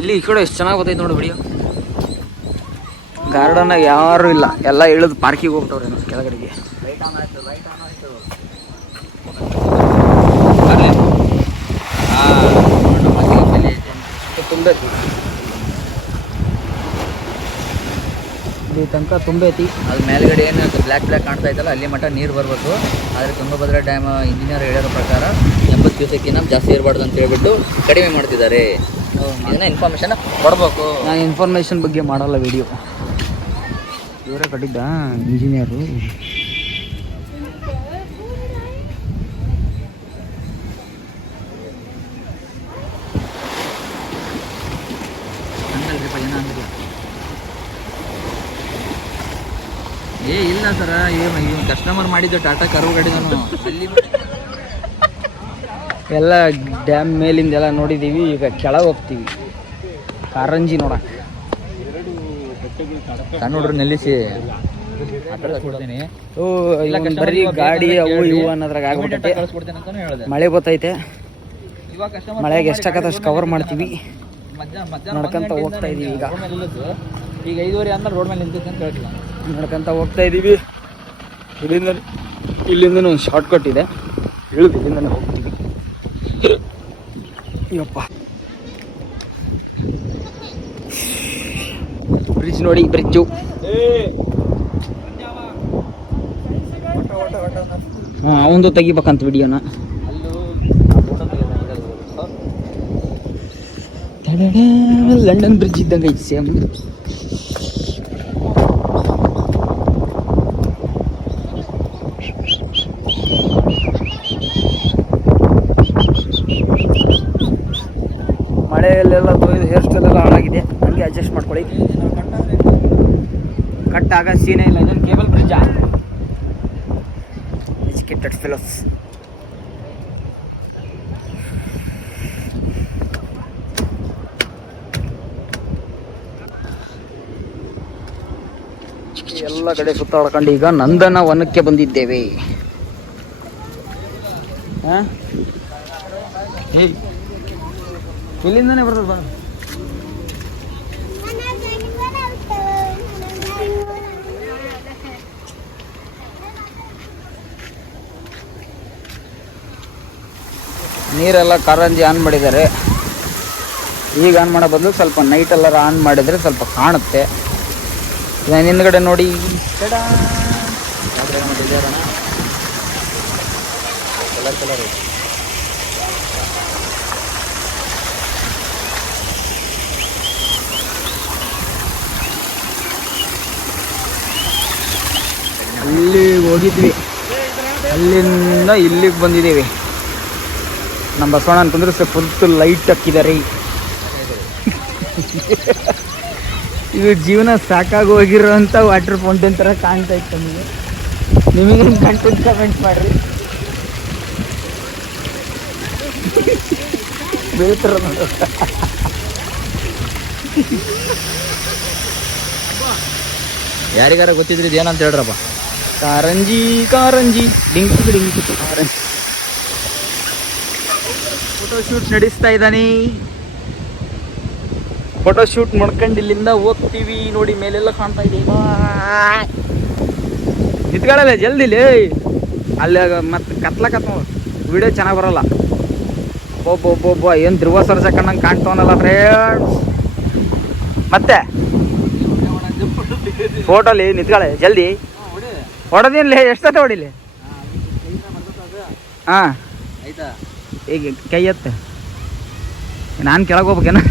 ಇಲ್ಲಿ ಈ ಕಡೆ ಎಷ್ಟು ಚೆನ್ನಾಗಿ ಗೊತ್ತೈತೆ ನೋಡಿ ವಿಡಿಯೋ. ಗಾರ್ಡನ್ನಾಗ ಯಾರು ಇಲ್ಲ, ಎಲ್ಲ ಇಳಿದು ಪಾರ್ಕಿಗೆ ಹೋಗ್ತವ್ರೆ ಕೆಳಗಡೆಗೆ. ಲೈಟ್ ಆನ್ ಆಯ್ತು, ಲೈಟ್ ಆನ್ ಆಯ್ತು. ತುಂಬೈತಿ ಇಲ್ಲಿ ತನಕ ತುಂಬೈತಿ. ಅದು ಮೇಲ್ಗಡೆ ಏನು ಬ್ಲ್ಯಾಕ್ ಕಾಣ್ತಾ ಇತ್ತಲ್ಲ, ಅಲ್ಲಿ ಮಟ್ಟ ನೀರು ಬರಬೇಕು. ಆದರೆ ತುಂಗಭದ್ರಾ ಡ್ಯಾಮ್ ಇಂಜಿನಿಯರ್ ಹೇಳಿರೋ ಪ್ರಕಾರ 80 ಕ್ಯೂಸೆಕ್ಕಿಂತ ಜಾಸ್ತಿ ಇರಬಾರ್ದು ಅಂತ ಹೇಳ್ಬಿಟ್ಟು ಕಡಿಮೆ ಮಾಡ್ತಿದ್ದಾರೆ. ಇದನ್ನ ಇನ್ಫಾರ್ಮೇಷನ್ ಕೊಡ್ಬೇಕು. ನಾನು ಇನ್ಫಾರ್ಮೇಷನ್ ಬಗ್ಗೆ ಮಾಡಲ್ಲ ವಿಡಿಯೋ. ಇವರೇ ಕಟ್ಟಿದ್ದ ಇಂಜಿನಿಯರು. ಹಂಗಲ್ರಿಪ್ಪ, ಏನೋ ಹಂಗಿಲ್ಲ. ಏ ಇಲ್ಲ ಸರ, ಇವ್ ಕಸ್ಟಮರ್ ಮಾಡಿದ್ದು ಟಾಟಾ ಕರು ಗಾಡಿ ನಾನು ಅಲ್ಲಿ ಎಲ್ಲ ಡ್ಯಾಮ್ ಮೇಲಿಂದೆಲ್ಲ ನೋಡಿದ್ದೀವಿ. ಈಗ ಕೆಳಗೆ ಹೋಗ್ತೀವಿ ಕಾರಂಜಿ ನೋಡಕ್ಕೆ. ಸಣ್ಣ ಹುಡ್ರು ನಿಲ್ಲಿಸಿ ಕೊಡ್ತೀನಿ. ಬರೀ ಗಾಡಿ ಅವು ಇವು ಅನ್ನೋದ್ರಾಗ ಆಗ್ಬಿಟ್ಟೈತೆ. ಕಳಿಸ್ಕೊಡ್ತೇನೆ ಅಂತಾನು ಹೇಳಿದೆ. ಮಳೆ ಬರ್ತೈತೆ. ಇವಾಗ ಕಸ್ಟಮರ್ ಮಳೆಗೆ ಎಷ್ಟಾಗತ್ತಷ್ಟು ಕವರ್ ಮಾಡ್ತೀವಿ. ಮಧ್ಯಾಹ್ನ ನಡ್ಕೊಂತ ಹೋಗ್ತಾ ಇದೀವಿ. ಈಗ 5:30 ಆದ್ಮೇಲೆ ರೋಡ್ ಮೇಲೆ ನಿಂತಿದ್ದೆ ಅಂತ ಹೇಳ್ತಿಲ್ಲ. ನಡ್ಕೊಂತ ಹೋಗ್ತಾ ಇದ್ದೀವಿ. ಇಲ್ಲಿಂದ ಒಂದು ಶಾರ್ಟ್ ಕಟ್ ಇದೆ, ಇಳಿದು ಇಲ್ಲಿಂದನೇ ಹೋಗ್ತೀವಿ. ಅಯ್ಯಪ್ಪ, ಬ್ರಿಡ್ಜ್ ನೋಡಿ, ಬ್ರಿಡ್ಜು. ಅವಂದು ತೆಗಿಬೇಕಂತ ವಿಡಿಯೋನ. ಲಂಡನ್ ಬ್ರಿಡ್ಜ್ ಇದ್ದಂಗೆ ಐತಿ ಸೇಮ್. ಮಳೆಯಲ್ಲೆಲ್ಲ ತೊಯ್ದು ಹೇರ್ ಸ್ಟೈಲ್ ಎಲ್ಲ ಹಾಳಾಗಿದೆ. ಹಂಗೆ ಅಡ್ಜಸ್ಟ್ ಮಾಡ್ಕೊಳ್ಳಿ. ಕಟ್ ಆಗ ಸೀನೇ ಇಲ್ಲ. ಇದೊಂದು ಕೇಬಲ್ ಬ್ರಿಡ್ಜಾ? Educated fellows. ಎಲ್ಲ ಕಡೆ ಸುತ್ತಾಡ್ಕೊಂಡು ಈಗ ನಂದನವನಕ್ಕೆ ಬಂದಿದ್ದೇವೆ. ಇಲ್ಲಿಂದನೇ ಬರ್ತದ ಬಾ. ನೀರೆಲ್ಲ ಕಾರಂಜಿ ಆನ್ ಮಾಡಿದ್ದಾರೆ. ಈಗ ಆನ್ ಮಾಡೋ ಬದಲು ಸ್ವಲ್ಪ ನೈಟ್ ಎಲ್ಲರ ಆನ್ ಮಾಡಿದರೆ ಸ್ವಲ್ಪ ಕಾಣುತ್ತೆ. ನಾನು ಹಿಂದ್ಗಡೆ ನೋಡಿ ಅಲ್ಲಿ ಹೋಗಿದ್ವಿ, ಅಲ್ಲಿಂದ ಇಲ್ಲಿಗೆ ಬಂದಿದ್ದೀವಿ. ನಮ್ಮ ಬಸವಣ್ಣ ಅಂತಂದ್ರೆ ಫುಲ್ ಲೈಟ್ ಹಾಕಿದ್ದಾರೆ. ಇದು ಜೀವನ ಸಾಕಾಗಿ ಹೋಗಿರೋಂಥ ವಾಟರ್ ಫೌಂಟೇನ್ ಥರ ಕಾಣ್ತಾ ಇತ್ತು ನಮಗೆ. ನಿಮಗೇನು ಕಂಟೆಂಟ್ ಕಮೆಂಟ್ ಮಾಡಿರಿ. ಬೀಳ್ತಾರ ನೋಡು. ಯಾರಿಗಾರ ಗೊತ್ತಿದ್ರೆ ಇದು ಏನಂತ ಹೇಳ್ರಪ್ಪ. ಕಾರಂಜಿ ಕಾರಂಜಿ ಡಿಂಕು ಡಿಂಕು ಕಾರಂಜಿ. ಫೋಟೋಶೂಟ್ ನಡೆಸ್ತಾ ಇದ್ದಾನೆ. ಫೋಟೋಶೂಟ್ ಮಾಡ್ಕೊಂಡು ಇಲ್ಲಿಂದ ಹೋಗ್ತೀವಿ. ನೋಡಿ ಮೇಲೆಲ್ಲ ಕಾಣ್ತಾ ಇದೆ. ನಿಂತ್ಕೊಳ್ಳಲ್ಲ ಜಲ್ದಿಲಿ, ಅಲ್ಲಿ ಮತ್ತೆ ಕತ್ಲಕತ್ ವಿಡಿಯೋ ಚೆನ್ನಾಗಿ ಬರೋಲ್ಲ. ಒಬ್ಬೊಬ್ಬೊಬ್ಬ ಏನು ಧ್ರುವ ಸರ್ಜಾ ಕಣ್ಣಂಗೆ ಕಾಣ್ತವನಲ್ಲ ಫ್ರೆಂಡ್ಸ್. ಮತ್ತೆ ಫೋಟೋಲಿ ನಿಂತ್ಕೊಳ್ಳೆ ಜಲ್ದಿ. ಹೊಡೋದಿಲ್ಲ, ಎಷ್ಟೊತ್ತ ಹೊಡಿಲಿ? ಹಾಂ ಆಯ್ತಾ, ಈಗ ಕೈ ಎತ್ತ. ನಾನು ಕೆಳಗೆ ಹೋಗ್ಬೇಕೇನ?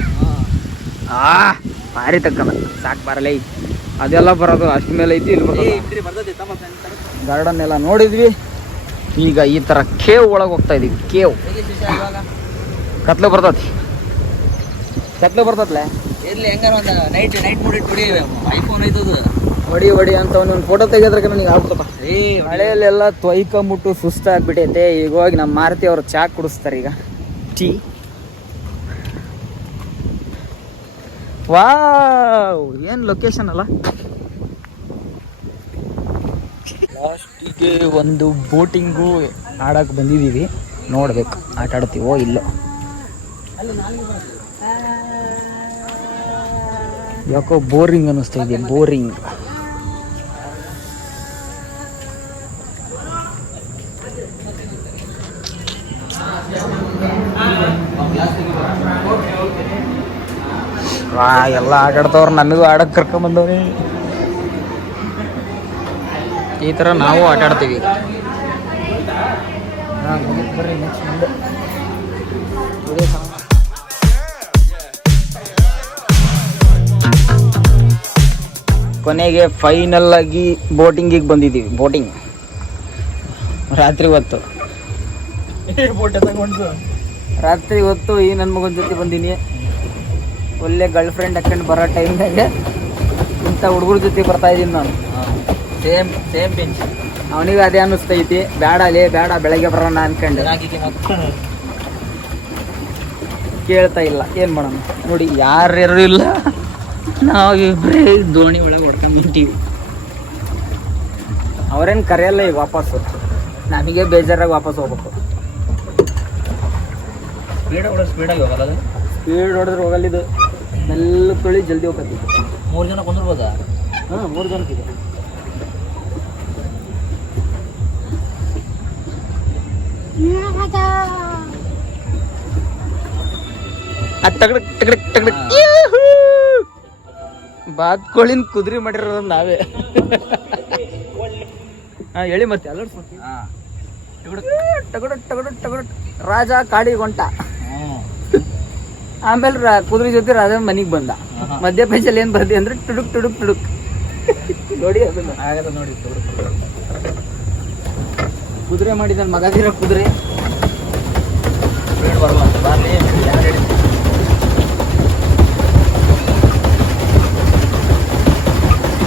ಭಾರಿ ತಕ್ಕಲ್ಲ, ಸಾಕು ಬರಲ್ಲ. ಅದೆಲ್ಲ ಬರೋದು ಅಷ್ಟ ಮೇಲೆ ಐತಿ. ಇಲ್ಲಿ ಗಾರ್ಡನ್ ಎಲ್ಲ ನೋಡಿದ್ವಿ. ಈಗ ಈ ಥರ ಕೇವ್ ಒಳಗೆ ಹೋಗ್ತಾ ಇದೀವಿ. ಕೇವ್ ಕತ್ಲೆ ಬರ್ತತಿ, ಕತ್ಲೆ ಬರ್ತತ್ಲೆ. ಇರ್ಲಿ ಹೆಂಗಾರ ಒಂದು ನೈಟ್ ಮೂಡ್ ಇಟ್ಬಿಡಿ. ಐಫೋನ್ ಐತದು ಹೊಡಿ ಹೊಡಿ ಅಂತ ಒಂದು ಫೋಟೋ ತೆಗೆದ್ರಕ್ಕೆ ನನಗೆ ಆಗ್ಬಿಟ್ಟಪ್ಪ. ಮಳೆಯಲ್ಲೆಲ್ಲ ತೊಯ್ಕೊಂಬಿಟ್ಟು ಸುಸ್ತಾಗ್ಬಿಟ್ಟೈತೆ. ಈಗ ಹೋಗಿ ನಮ್ಮ ಮಾರುತಿ ಅವ್ರು ಚಾ ಕುಡಿಸ್ತಾರೆ ಈಗ, ಟೀ. ವಾವ್, ಏನು ಲೊಕೇಶನ್ ಅಲ್ಲ. ಲಾಸ್ಟಿಗೆ ಒಂದು ಬೋಟಿಂಗು ಆಡಕ್ಕೆ ಬಂದಿದ್ದೀವಿ. ನೋಡ್ಬೇಕು ಆಟ ಆಡ್ತೀವೋ ಇಲ್ಲೋ. ಯಾಕೋ ಬೋರಿಂಗ್ ಅನ್ನಿಸ್ತಾ ಇದೆ, ಬೋರಿಂಗ್. ಎಲ್ಲ ಆಟ ಆಡ್ತವ್ರು, ನನಗೂ ಆಡಕ್ಕೆ ಕರ್ಕೊಂಬಂದವ್ರಿ. ಈ ಥರ ನಾವು ಆಟ ಆಡ್ತೀವಿ. ಬರ್ರಿ ನೆಕ್ಸ್ಟ್ ಮುಂದೆ. ಕೊನೆಗೆ ಫೈನಲ್ ಆಗಿ ಬೋಟಿಂಗಿಗೆ ಬಂದಿದ್ದೀವಿ. ಬೋಟಿಂಗ್ ರಾತ್ರಿ ಹೊತ್ತು, ರಾತ್ರಿ ಹೊತ್ತು ಈ ನನ್ನ ಮಗನ ಜೊತೆ ಬಂದೀನಿ. ಒಳ್ಳೆ ಗರ್ಲ್ ಫ್ರೆಂಡ್ ಹಾಕೊಂಡು ಬರೋ ಟೈಮ್ದಾಗ ಇಂಥ ಹುಡುಗರ ಜೊತೆ ಬರ್ತಾ ಇದ್ದೀನಿ ನಾನು. Same bench. ಅವನಿಗೆ ಅದೇ ಅನ್ನಿಸ್ತೈತಿ, ಬೇಡ ಬೆಳಗ್ಗೆ ಬರೋಣ ಅನ್ಕೊಂಡು ಕೇಳ್ತಾ ಇಲ್ಲ. ಏನು ಮಾಡೋಣ ನೋಡಿ, ಯಾರ್ಯಾರು ಇಲ್ಲ, ನಾವಿಬ್ಬರೇ ದೋಣಿ ಒಳಗೆ ಹೊಡ್ಕೊಂಡು ನಿಂತೀವಿ. ಅವ್ರೇನು ಕರೆಯಲ್ಲ ಈಗ ವಾಪಸ್ಸು, ನಮಗೆ ಬೇಜಾರಾಗಿ ವಾಪಸ್ ಹೋಗ್ಬೇಕು. ಸ್ಪೀಡಾಗಿ ಹೋಗಲ್ಲ, ಸ್ಪೀಡ್ ಹೊಡೆದ್ರೆ ಹೋಗಲ್ಲಿದ್ದು. ಮೆಲ್ಲ ತೊಳಿ ಜಲ್ದಿ ಹೋಗ್ತೀವಿ. 3 ಜನ ಕುಂದಿರ್ಬೋದಾ? ಹಾಂ, 3 ಜನಕ್ಕಿದೆ. ಬಾತ್ಕೋಳಿನ ಕುದುರೆ ಮಾಡಿರೋದು ನಾವೇ. ಹಾಂ ಹೇಳಿ ಮತ್ತೆ ಅಲ್ಲ. ಟಗಡು ರಾಜ ಕಾಡಿಗೆ ಹೊಂಟ. ಆಮೇಲೆ ಕುದುರೆ ಜೊತೆ ರಾಜ ಮನೆಗೆ ಬಂದ. ಮಧ್ಯ ಪೈಸಲ್ಲಿ ಏನು ಬರ್ದಿ ಅಂದ್ರೆ ಟುಡುಕ್ ನೋಡಿ ಅದನ್ನ ಆಗಲ್ಲ ನೋಡಿ. ಕುದುರೆ ಮಾಡಿದ ಮಗದಿರೋ ಕುದುರೆ ಬರುವಂತ ಬಾರ್ಲಿ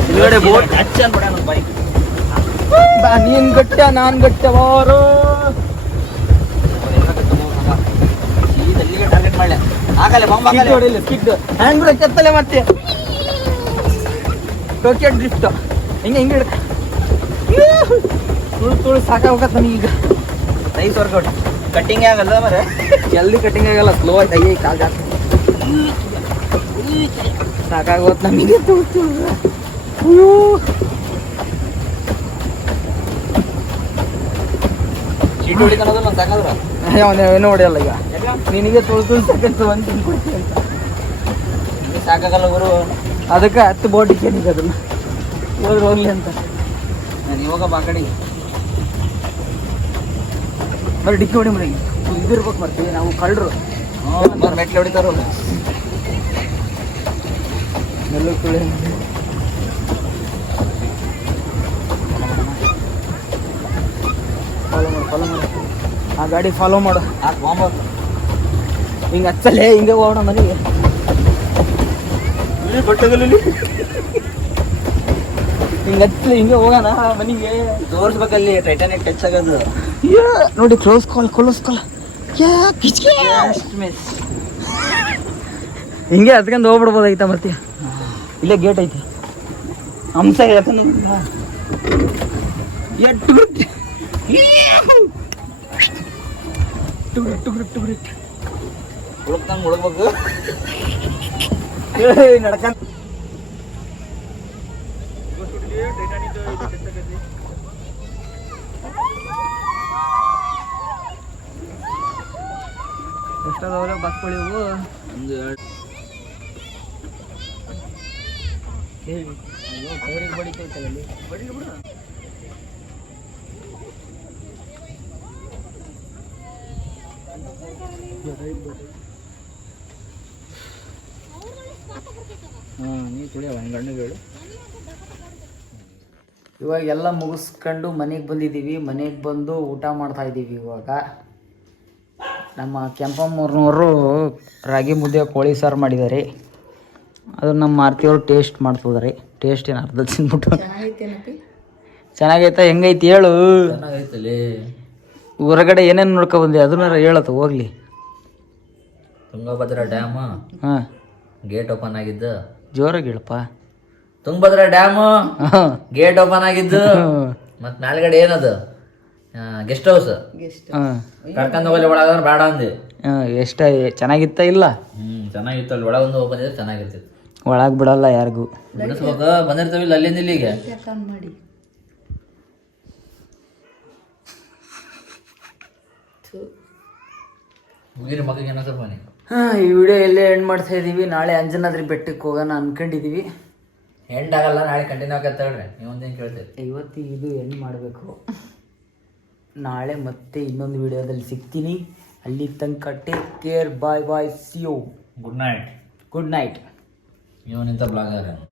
ಹಿಂದ್ಗಡೆ ಬೋಟ್ ಬೈಕ್. ನೀನ್ ಗಟ್ಟ ನಾನ್ ಗಟ್ಟವಾರು. ಟಾರ್ಗೆಟ್ ಮಾಡಲೆ ಆಗಲ್ಲ, ಬಾಂಬ್ ಆಗಲ್ಲ, ಹೊಡಿಲ್ಲ. ಸ್ಕಿಡ್ ಹ್ಯಾಂಡ್ ಬ್ರೇಕ್ ಎತ್ತಲೆ ಮತ್ತೆ ಟೋಕಿಯೋ ಡ್ರಿಫ್ಟ್. ಹಿಂಗೆ ಹಿಂಗೆ ಹಿಡ್ಕ ತುಳು ಸಾಕಾಗತ್ತ ನನಗೀಗ. Nice workout. ಕಟ್ಟಿಂಗ್ ಆಗಲ್ಲ ಮರೆ, ಜಲ್ದಿ ಕಟ್ಟಿಂಗ್ ಆಗಲ್ಲ, ಸ್ಲೋ ಆಯ್ತು. ಅಯ್ಯೇ ಕಾಲು ಜಾಸ್ತಿ ಸಾಕಾಗೋತ್ ನಮಗೆ. ಅಯ್ಯೋ ಚೀಟಿ ಹೊಡಿತಾನೋದು ನಾನು ಸಾಕಾದ್ರ ಅವನೇನೋ ಹೊಡೆಯಲ್ಲ ಈಗ. ನಿನಗೆ ತುಳು ಸಾಕಂತ ಒಂದು ತಿನ್ಕೊಡ್ತೀನಿ ಅಂತ. ಸಾಕಾಗಲ್ಲ ಗುರು. ಅದಕ್ಕೆ 10 ಬೋಟ್ ಇಕ್ಕೇನಿಗೆ ಅದನ್ನ ಹೋಗ್ಲಿ ಅಂತ. ನಾನು ಇವಾಗ ಬಾ ಕಡೆಗೆ ಬರೀ ಡಿಕ್ಕಿ ಹೊಡಿ ಮನೆಗೆ ಇದಿರ್ಬೇಕು ಬರ್ತೀವಿ ನಾವು ಕಳ್ಳರು. ಮೆಟ್ಲು ಹೊಡಿತಾರೋ ನೆಲ್ಲು ತುಳಿ ಫಾಲೋ ಮಾಡು ಆ ಗಾಡಿ ಫಾಲೋ ಮಾಡು. ಹಿಂಗೆ ಹಚ್ಚಲೇ ಹಿಂಗೆ ಹೋಗೋಣ ಮನೆಗೆ. ಹಿಂಗೆ ಹಚ್ಚಲಿ ಹಿಂಗೆ ಹೋಗೋಣ ಮನೆಗೆ. ತೋರಿಸ್ಬೇಕಲ್ಲಿ ಟೈಟಾನಿಕ್ ಟಚ್ ಆಗೋದು. ನೋಡಿ ಕ್ಲೋಸ್ ಕಾಲ್ ಹಿಂಗೆ ಹತ್ಕೊಂಡು ಹೋಗ್ಬಿಡ್ಬೋದಾಗಿತ್ತ. ಮತ್ತೆ ಇಲ್ಲೇ ಗೇಟ್ ಐತಿ. ಹಂಸ ಹುಡುಕ್ತಂಗೆ ಹುಡುಕ್ಬೇಕು ನಡ್ಕಂತ. ಎಷ್ಟಾದವ್ರೆ ಬಸ್ಗಳು ಇವು? ಒಂದು ಟೈರಿಗೆ ಬಡಿತೈತಲ್ಲ ಅಲ್ಲಿ. ಬಡಿಲಿ ಬಿಡು. ನೀರು ಕುಡಿಯವ ಗಂಡಿಗೆ ಹೇಳು. ಇವಾಗ ಎಲ್ಲ ಮುಗಿಸ್ಕೊಂಡು ಮನೆಗೆ ಬಂದಿದ್ದೀವಿ. ಮನೆಗೆ ಬಂದು ಊಟ ಮಾಡ್ತಾ ಇದ್ದೀವಿ. ಇವಾಗ ನಮ್ಮ ಕೆಂಪಮ್ಮವ್ರನವರು ರಾಗಿ ಮುದ್ದೆ ಕೋಳಿ ಸಾರು ಮಾಡಿದ್ದಾರೆ. ಅದು ನಮ್ಮ ಮಾರುತಿಯವರು ಟೇಸ್ಟ್ ಮಾಡ್ತಿದ್ದಾರೆ. ಟೇಸ್ಟ್ ಏನು ಅರ್ಧ ತಿಂದ್ಬಿಟ್ಟು ಚೆನ್ನಾಗೈತಾ? ಹೆಂಗೈತಿ ಹೇಳು. ಚೆನ್ನಾಗೈತಲ್ಲಿ. ಹೊರಗಡೆ ಏನೇನು ನೋಡ್ಕೊ ಬಂದೆ ಅದನ್ನ ಹೇಳತ್ತು ಹೋಗ್ಲಿ. ತುಂಗಭದ್ರಾ ಡ್ಯಾಮ್ ಹಾಂ ಗೇಟ್ ಓಪನ್ ಆಗಿದ್ದು. ಜೋರಾಗಿ ಹೇಳಪ್ಪ. ತುಂಗಭದ್ರಾ ಡ್ಯಾಮ್ ಗೇಟ್ ಓಪನ್ ಆಗಿದ್ದು. ಮತ್ ಮೇಲ್ಗಡೆ ಏನದು ಗೆಸ್ಟ್ ಹೌಸ್ ಕರ್ಕೊಂಡ್ ಹೋಗಲಿ. ಒಳಗ ಬೇಡ ಅಂದೆ. ಎಷ್ಟ ಚೆನ್ನಾಗಿತ್ತ ಇಲ್ಲ? ಚೆನ್ನಾಗಿತ್ತು. ಅಲ್ಲಿ ಒಳಗೊಂದು ಓಪನ್ ಇದ್ರೆ ಚೆನ್ನಾಗಿರ್ತಿತ್ತು. ಒಳಗೆ ಬಿಡಲ್ಲ ಯಾರಿಗೂ. ಬಿಡಿಸ್ಬೇಕು ಬಂದಿರ್ತಾವಿಲ್ಲ ಅಲ್ಲಿಂದ ಇಲ್ಲಿಗೆ. ಮುಗಿರಿ ಮಗಗೆ ಏನೋ ಸ್ವಲ್ಪ ಮನೆ. ಈ ವಿಡಿಯೋ ಎಲ್ಲೇ ಎಂಡ್ ಮಾಡ್ತಾ ಇದ್ದೀವಿ. ನಾಳೆ ಅಂಜನಾದ್ರಿ ಬೆಟ್ಟಕ್ಕೆ ಹೋಗೋಣ ಅನ್ಕೊಂಡಿದ್ದೀವಿ. ಎಂಡ್ ಆಗಲ್ಲ, ನಾಳೆ ಕಂಟಿನ್ಯೂ ಆಗತ್ತೆ ಹೇಳ್ರಿ. ನೀವು ಒಂದೇನು ಕೇಳ್ತೀರಿ? ಇವತ್ತಿಗೆ ಇದು ಎಂಡ್ ಮಾಡಬೇಕು. ನಾಳೆ ಮತ್ತೆ ಇನ್ನೊಂದು ವಿಡಿಯೋದಲ್ಲಿ ಸಿಗ್ತೀನಿ. ಅಲ್ಲಿ ತನಕ take care. Bye bye. See you. Good night. Good night. ಇವನಿಂದ ಬ್ಲಾಗರ್.